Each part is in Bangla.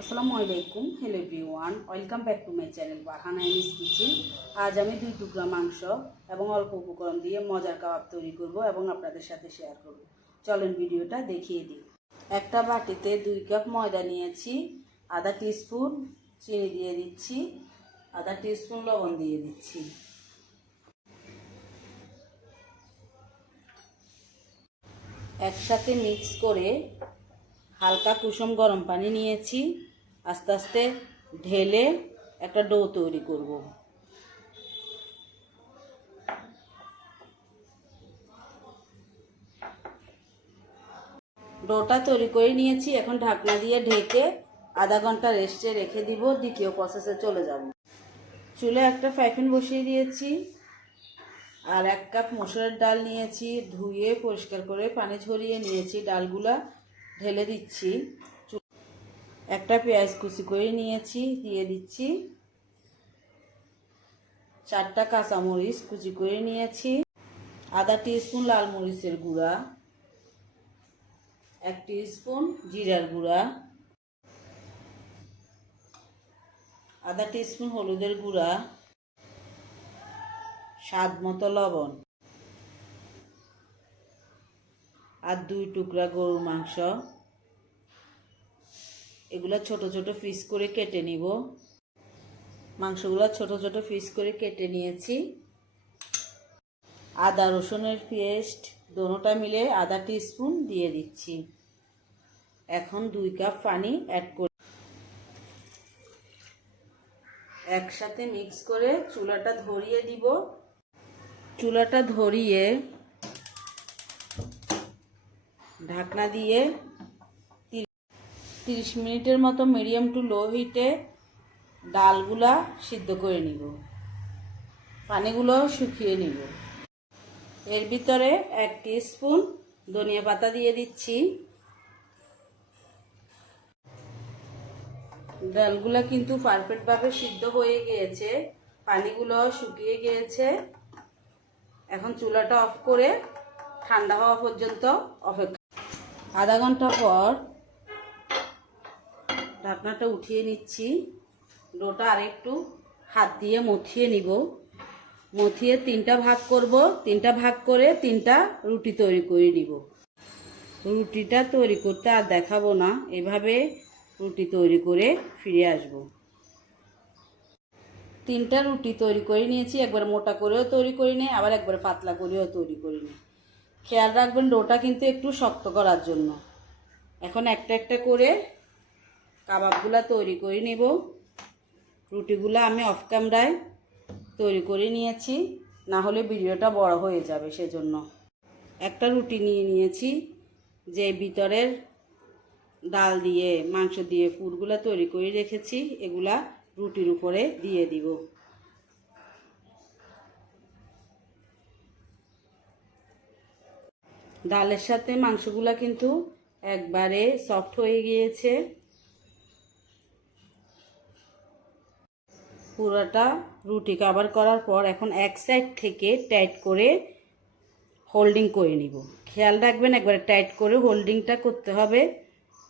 আসসালামু আলাইকুম। Hello everyone, welcome back to my channel Farhana Anis kitchen. আজ আমি 2 টুকরা মাংস এবং অল্প উপকরণ দিয়ে মজার কাবাব তৈরি করব এবং আপনাদের সাথে শেয়ার করব। চলেন ভিডিওটা দেখিয়ে দিই। একটা বাটিতে 2 কাপ ময়দা নিয়েছি, আধা টিস্পুন চিনি দিয়ে দিচ্ছি, আধা টিস্পুন লবণ দিয়ে দিচ্ছি। একসাথে মিক্স করে হালকা কুসুম গরম পানি নিয়েছি, আস্তে আস্তে ঢেলে একটা ডো তৈরি করব। ডোটা তৈরি করে নিয়েছি, এখন ঢাকনা দিয়ে ঢেকে আধা ঘন্টা রেস্টে রেখে দিব। দ্বিতীয় প্রসেসে চলে যাব। চুলে একটা ফ্রাই প্যান বসিয়ে দিয়েছি, আর 1 কাপ মসুরের ডাল নিয়েছি, ধুয়ে পরিষ্কার করে পানি ঝরিয়ে নিয়েছি। ডালগুলা ঢেলে দিচ্ছি। একটা পেঁয়াজ কুচি করে নিয়েছি, দিয়ে দিচ্ছি। 4টা কাঁচামরিচ কুচি করে নিয়েছি, আধা টিস্পুন লাল মরিচের গুঁড়া, 1 টিস্পুন জিরার গুঁড়া, আধা টিস্পুন হলুদের গুঁড়া, স্বাদ মতো লবণ, আর 2 টুকরা গরুর মাংস। এগুলা ছোট ছোট পিস করে কেটে নিব। মাংসগুলো ছোট ছোট পিস করে কেটে নিয়েছি। আদা রসুনের পেস্ট দুটোটা মিলে আধা টিস্পুন দিয়ে দিচ্ছি। এখন 2 কাপ পানি অ্যাড করে একসাথে মিক্স করে চুলাটা ধরিয়ে দিব। চুলাটা ধরিয়ে ঢাকনা দিয়ে 30 মিনিটের মতো মিডিয়াম টু লো হিটে ডালগুলা সিদ্ধ করে নিব, পানিগুলো শুকিয়ে নিব। এর ভিতরে 1 টিস্পুন ধনিয়া পাতা দিয়ে দিচ্ছি। ডালগুলা কিন্তু পারফেক্টভাবে সিদ্ধ হয়ে গিয়েছে, পানিগুলো শুকিয়ে গিয়েছে। এখন চুলাটা অফ করে ঠান্ডা হওয়া পর্যন্ত অপেক্ষা। আধা ঘন্টা পর ঢাকনাটা উঠিয়ে নিচ্ছি। ডোটা আরেকটু হাত দিয়ে মথিয়ে নিব। মথিয়ে 3টা ভাগ করব। 3টা ভাগ করে 3টা রুটি তৈরি করে নিব। রুটিটা তৈরি করতে আর দেখাবো না, এভাবে রুটি তৈরি করে ফিরে আসব। 3টা রুটি তৈরি করে নিয়েছি। একবার মোটা করেও তৈরি করে নিই, আবার একবার পাতলা করেও তৈরি করে নিই। খেয়াল রাখবেন ডোটা কিন্তু একটু শক্ত করার জন্য। এখন একটা একটা করে কাবাবগুলা তৈরি করে নেব। রুটিগুলো আমি অফ ক্যামেরায় তৈরি করে নিয়েছি, না হলে ভিডিওটা বড় হয়ে যাবে, সেজন্য। একটা রুটি নিয়ে নিয়েছি, যে ভিতরের ডাল দিয়ে মাংস দিয়ে পুরগুলা তৈরি করে রেখেছি, এগুলা রুটির উপরে দিয়ে দিব। ডালের সাথে মাংসগুলা কিন্তু একবারে সফট হয়ে গিয়েছে। পুরোটা রুটি কভার করার পর এখন এক সাইড থেকে টাইট করে হোল্ডিং করে নিব। খেয়াল রাখবেন একবারে টাইট করে হোল্ডিংটা করতে হবে,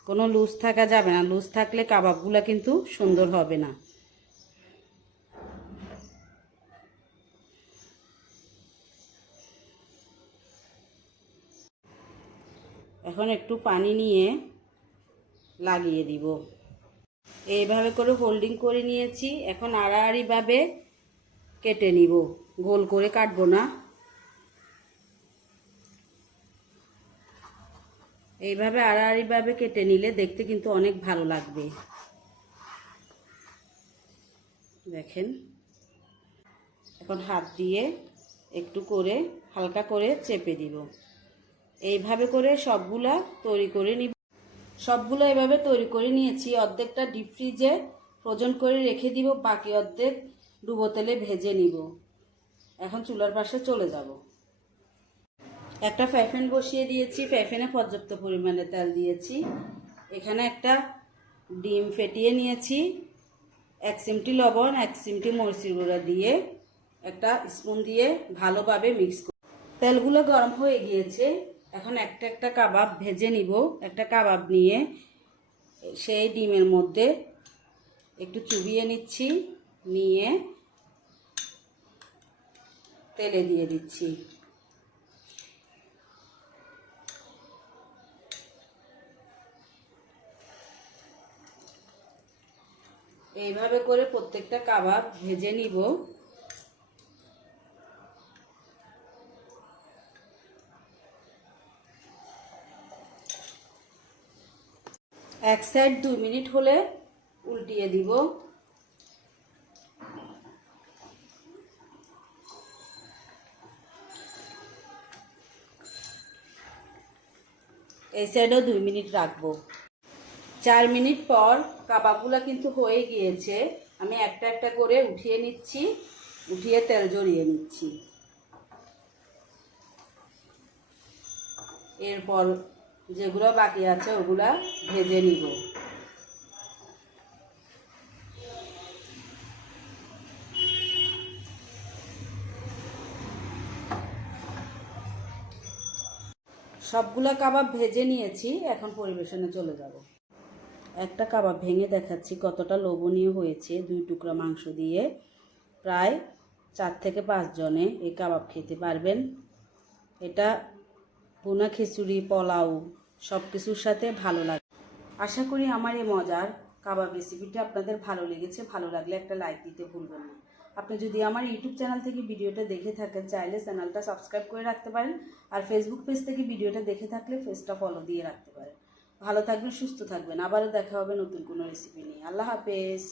কোনো লুজ থাকা যাবে না। লুজ থাকলে কাবাবগুলো কিন্তু সুন্দর হবে না। এখন একটু পানি নিয়ে লাগিয়ে দিব। এইভাবে করে হোল্ডিং করে নিয়েছি। এখন আড়াআড়িভাবে কেটে নিব, গোল করে কাটবো না। এইভাবে আড়াআড়িভাবে কেটে নিলে দেখতে কিন্তু অনেক ভালো লাগবে। দেখেন, এখন হাত দিয়ে একটু করে হালকা করে চেপে দিব। এইভাবে করে সবগুলা তৈরি করে নিব। সবগুলো এভাবে তৈরি করে নিয়েছি। অর্ধেকটা ডিপ ফ্রিজে ফ্রোজেন করে রেখে দিব, বাকি অর্ধেক ডুবো তেলে ভেজে নিব। এখন চুলার পাশে চলে যাব। একটা ফ্রাই প্যান বসিয়ে দিয়েছি, ফ্রাই প্যানে পর্যাপ্ত পরিমাণে তেল দিয়েছি। এখানে একটা ডিম ফেটিয়ে নিয়েছি, 1 চিমটি লবণ, 1 চিমটি মরিচের গুঁড়া দিয়ে একটা স্পুন দিয়ে ভালোভাবে মিক্স করে তেলগুলো গরম হয়ে গিয়েছে। এখন একটা একটা কাবাব ভেজে নিব। একটা কাবাব নিয়ে সেই ডিমের মধ্যে একটু চুবিয়ে নিচ্ছি, নিয়ে তেলে দিয়ে দিচ্ছি। এইভাবে করে প্রত্যেকটা কাবাব ভেজে নিব। এক সাইড 2 মিনিট হলে উল্টিয়ে দিব। এই সাইডও 2 মিনিট রাখবো। 4 মিনিট পর কাবাবগুলো কিন্তু হয়ে গিয়েছে। আমি একটা একটা করে উঠিয়ে নিচ্ছি, উঠিয়ে তেল জড়িয়ে নিচ্ছি। এরপর যেগুলো বাকি আছে ওগুলা ভেজে নিব। সবগুলো কাবাব ভেজে নিয়েছি, এখন পরিবেশনে চলে যাব। একটা কাবাব ভেঙে দেখাচ্ছি কতটা লোভনীয় হয়েছে। 2 টুকরা মাংস দিয়ে প্রায় 4 থেকে 5 জনে এই কাবাব খেতে পারবেন। এটা ভুনা খিচুড়ি, পোলাও সব কিছুর সাথে ভালো লাগে। আশা করি আমার এই মজার কাবাব রেসিপিটা আপনাদের ভালো লেগেছে। ভালো লাগলে একটা লাইক দিতে ভুলবেন না। আপনি যদি আমার ইউটিউব চ্যানেল থেকে ভিডিওটা দেখে থাকেন, চাইলে চ্যানেলটা সাবস্ক্রাইব করে রাখতে পারেন। আর ফেসবুক পেজ থেকে ভিডিওটা দেখে থাকলে পেজটা ফলো দিয়ে রাখতে পারেন। ভালো থাকবেন, সুস্থ থাকবেন। আবারও দেখা হবে নতুন কোনো রেসিপি নিয়ে। আল্লাহ হাফেজ।